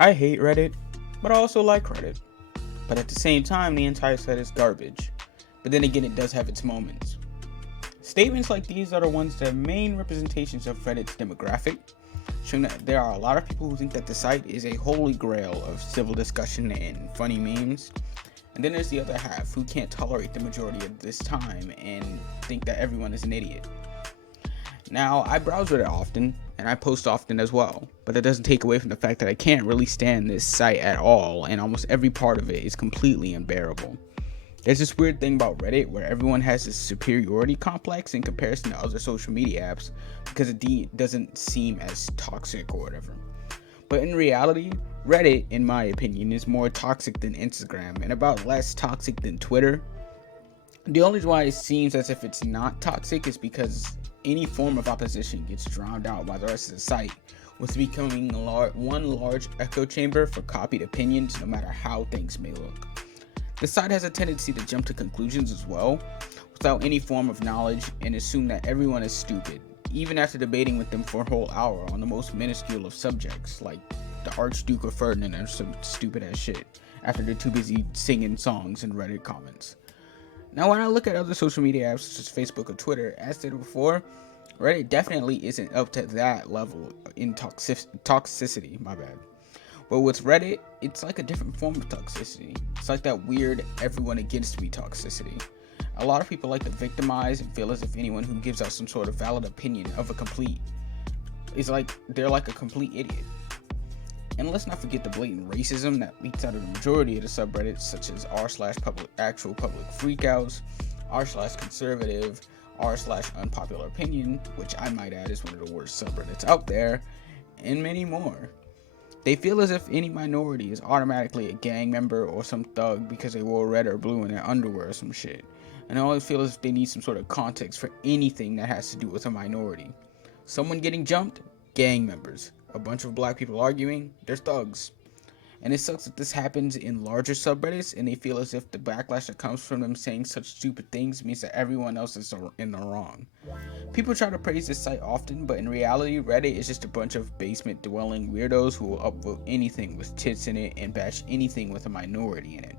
I hate Reddit, but I also like Reddit. But at the same time, the entire site is garbage. But then again, it does have its moments. Statements like these are the ones that are main representations of Reddit's demographic, showing that there are a lot of people who think that the site is a holy grail of civil discussion and funny memes. And then there's the other half who can't tolerate the majority of this time and think that everyone is an idiot. Now, I browse Reddit often, and I post often as well, but that doesn't take away from the fact that I can't really stand this site at all, and almost every part of it is completely unbearable. There's this weird thing about Reddit where everyone has this superiority complex in comparison to other social media apps because it doesn't seem as toxic or whatever. But in reality, Reddit, in my opinion, is more toxic than Instagram and about less toxic than Twitter. The only reason why it seems as if it's not toxic is because any form of opposition gets drowned out by the rest of the site, with becoming one large echo chamber for copied opinions no matter how things may look. The site has a tendency to jump to conclusions as well, without any form of knowledge, and assume that everyone is stupid, even after debating with them for a whole hour on the most minuscule of subjects, like the Archduke of Ferdinand or some stupid ass shit, after they're too busy singing songs in Reddit comments. Now, when I look at other social media apps such as Facebook or Twitter, as stated before, Reddit definitely isn't up to that level in toxicity, my bad. But with Reddit, it's like a different form of toxicity. It's like that weird everyone against me toxicity. A lot of people like to victimize and feel as if anyone who gives out some sort of valid opinion of a complete is like they're like a complete idiot. And let's not forget the blatant racism that leaks out of the majority of the subreddits, such as r/actual public freakouts, r/conservative, r/unpopular opinion, which I might add is one of the worst subreddits out there, and many more. They feel as if any minority is automatically a gang member or some thug because they wore red or blue in their underwear or some shit. And they always feel as if they need some sort of context for anything that has to do with a minority. Someone getting jumped? Gang members. A bunch of black people arguing? They're thugs. And it sucks that this happens in larger subreddits, and they feel as if the backlash that comes from them saying such stupid things means that everyone else is in the wrong. People try to praise this site often, but in reality, Reddit is just a bunch of basement-dwelling weirdos who will upvote anything with tits in it and bash anything with a minority in it.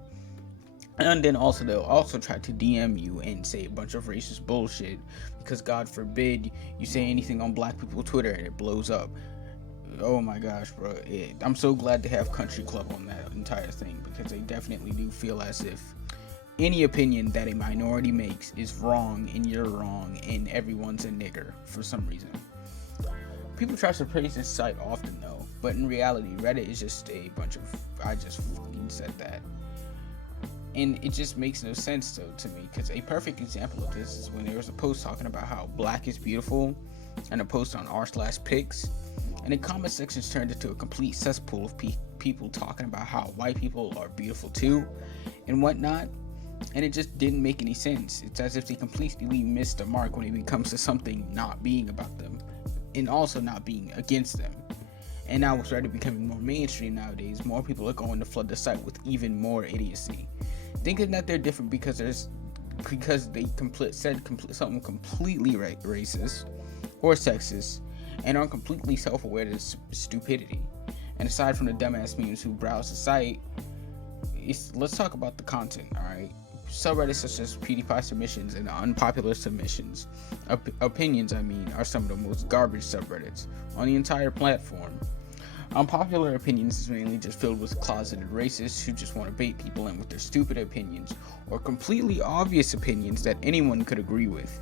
And then also they'll also try to DM you and say a bunch of racist bullshit because God forbid you say anything on black people Twitter and it blows up. Oh my gosh, bro. I'm so glad to have Country Club on that entire thing because they definitely do feel as if any opinion that a minority makes is wrong and you're wrong and everyone's a nigger for some reason. People try to praise this site often though, but in reality, Reddit is just a bunch of, I just fucking said that. And it just makes no sense though to me because a perfect example of this is when there was a post talking about how black is beautiful and a post on r/pics. And the comment sections turned into a complete cesspool of people talking about how white people are beautiful too and whatnot. And it just didn't make any sense. It's as if they completely missed the mark when it comes to something not being about them and also not being against them. And now with Reddit becoming more mainstream nowadays, more people are going to flood the site with even more idiocy, thinking that they're different because they said something completely racist or sexist and are completely self-aware of this stupidity. And aside from the dumbass memes who browse the site, let's talk about the content, alright? Subreddits such as PewDiePie submissions and unpopular submissions, opinions are some of the most garbage subreddits on the entire platform. Unpopular opinions is mainly just filled with closeted racists who just want to bait people in with their stupid opinions or completely obvious opinions that anyone could agree with.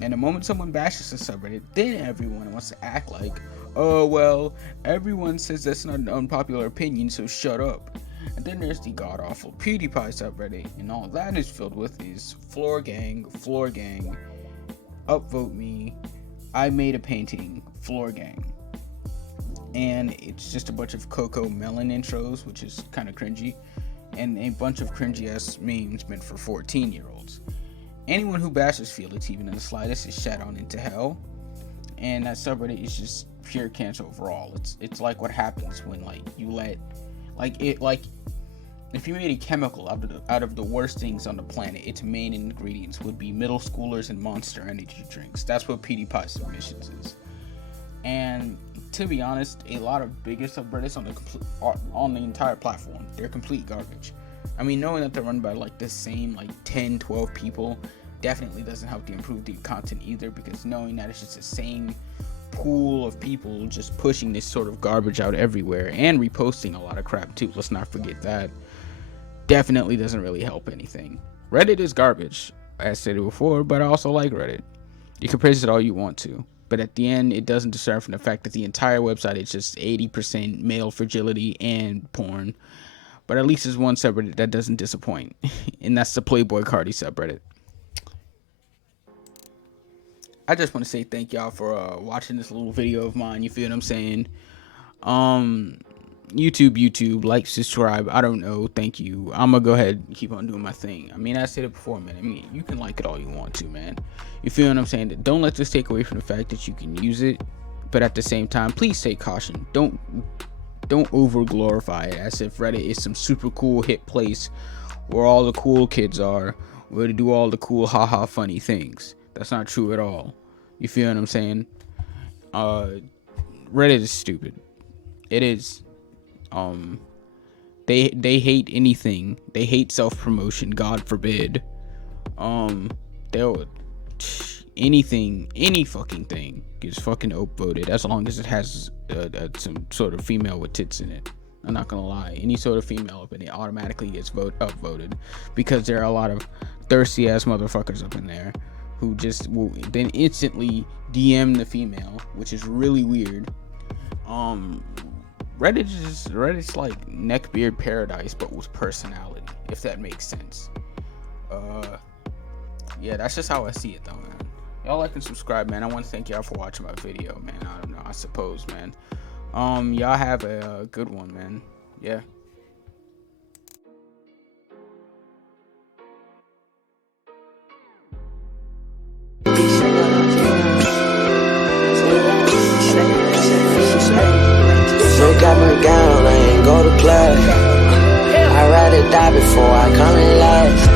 And the moment someone bashes a subreddit, then everyone wants to act like, oh well, everyone says that's not an unpopular opinion, so shut up. And then there's the god-awful PewDiePie subreddit, and all that is filled with is floor gang, upvote me, I made a painting, floor gang. And it's just a bunch of Coco Melon intros, which is kind of cringy, and a bunch of cringy-ass memes meant for 14-year-olds. Anyone who bashes Felix even in the slightest is shat on into hell, and that subreddit is just pure cancer overall. It's like what happens when if you made a chemical out of the worst things on the planet, its main ingredients would be middle schoolers and Monster energy drinks. That's what PewDiePie submissions is. And to be honest, a lot of bigger subreddits on the entire platform, they're complete garbage. I mean, knowing that they're run by like the same like 10, 12 people definitely doesn't help to improve the content either, because knowing that it's just the same pool of people just pushing this sort of garbage out everywhere and reposting a lot of crap too, let's not forget that, definitely doesn't really help anything. Reddit is garbage, as I said it before, but I also like Reddit. You can praise it all you want to, but at the end, it doesn't deserve from the fact that the entire website is just 80% male fragility and porn. But at least there's one subreddit that doesn't disappoint, and that's the Playboy Cardi subreddit. I just want to say thank y'all for watching this little video of mine. You feel what I'm saying? YouTube, like, subscribe. I don't know. Thank you. I'm gonna go ahead and keep on doing my thing. I mean, I said it before, man. I mean, you can like it all you want to, man. You feel what I'm saying? Don't let this take away from the fact that you can use it, but at the same time, please take caution. Don't over glorify it as if Reddit is some super cool hip place where all the cool kids are, where they do all the cool haha funny things. That's not true at all. You feel what I'm saying? Reddit is stupid. It is. They hate anything. They hate self-promotion, God forbid. They'll anything, any fucking thing gets fucking upvoted as long as it has some sort of female with tits in it. I'm not gonna lie, any sort of female up in it automatically gets upvoted, because there are a lot of thirsty ass motherfuckers up in there who just will then instantly DM the female, which is really weird. Reddit's like neckbeard paradise, but with personality, if that makes sense. Yeah, that's just how I see it though, man. Y'all like and subscribe, man. I want to thank y'all for watching my video, man. I don't know, I suppose, man. Y'all have a good one, man. Yeah. Got my gown, I ain't go to class. I'd rather die before I come in last.